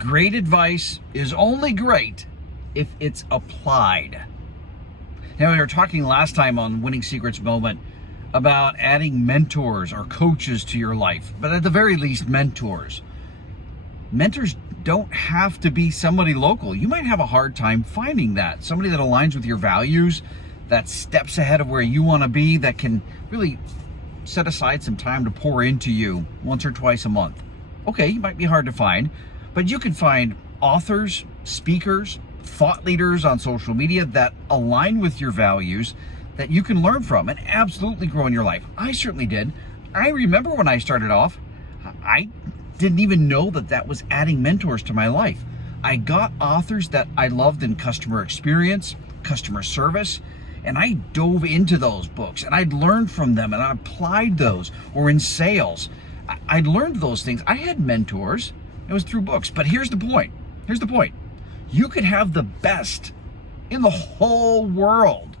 Great advice is only great if it's applied. Now, we were talking last time on Winning Secrets Moment about adding mentors or coaches to your life, but at the very least, mentors. Mentors don't have to be somebody local. You might have a hard time finding that. Somebody that aligns with your values, that steps ahead of where you want to be, that can really set aside some time to pour into you once or twice a month. Okay, you might be hard to find, but you can find authors, speakers, thought leaders on social media that align with your values that you can learn from and absolutely grow in your life. I certainly did. I remember when I started off, I didn't even know that was adding mentors to my life. I got authors that I loved in customer experience, customer service, and I dove into those books and I'd learned from them and I applied those, or in sales. I'd learned those things. I had mentors. It was through books. But here's the point. You could have the best in the whole world,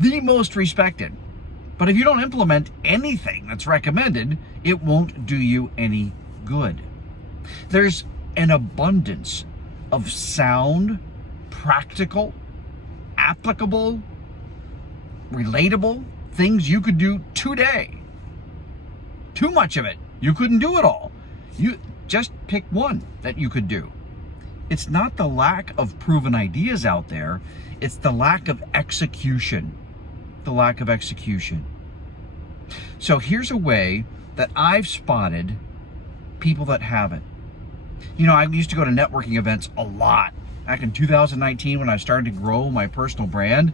the most respected. But if you don't implement anything that's recommended, it won't do you any good. There's an abundance of sound, practical, applicable, relatable things you could do today. Too much of it. You couldn't do it all. You just pick one that you could do. It's not the lack of proven ideas out there, it's the lack of execution. The lack of execution. So here's a way that I've spotted people that haven't. You know, I used to go to networking events a lot back in 2019 when I started to grow my personal brand.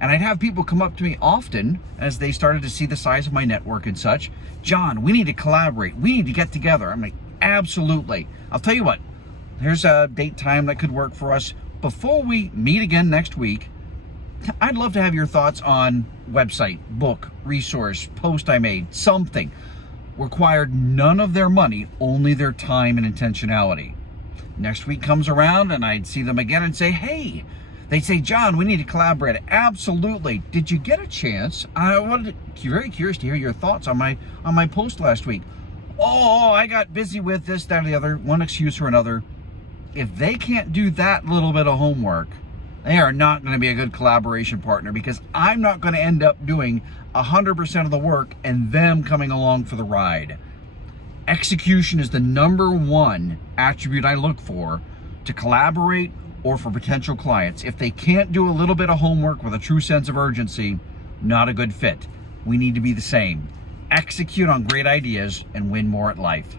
And I'd have people come up to me often as they started to see the size of my network and such. John, we need to collaborate. We need to get together. I'm like, absolutely. I'll tell you what, here's a date time that could work for us. Before we meet again next week, I'd love to have your thoughts on website, book, resource, post I made, something. Required none of their money, only their time and intentionality. Next week comes around and I'd see them again and say, hey, they'd say, John, we need to collaborate. Absolutely. Did you get a chance? Very curious to hear your thoughts on my post last week. Oh, I got busy with this, that, or the other, one excuse or another. If they can't do that little bit of homework, they are not going to be a good collaboration partner, because I'm not going to end up doing 100% of the work and them coming along for the ride. Execution is the number one attribute I look for to collaborate or for potential clients. If they can't do a little bit of homework with a true sense of urgency, not a good fit. We need to be the same. Execute on great ideas and win more at life.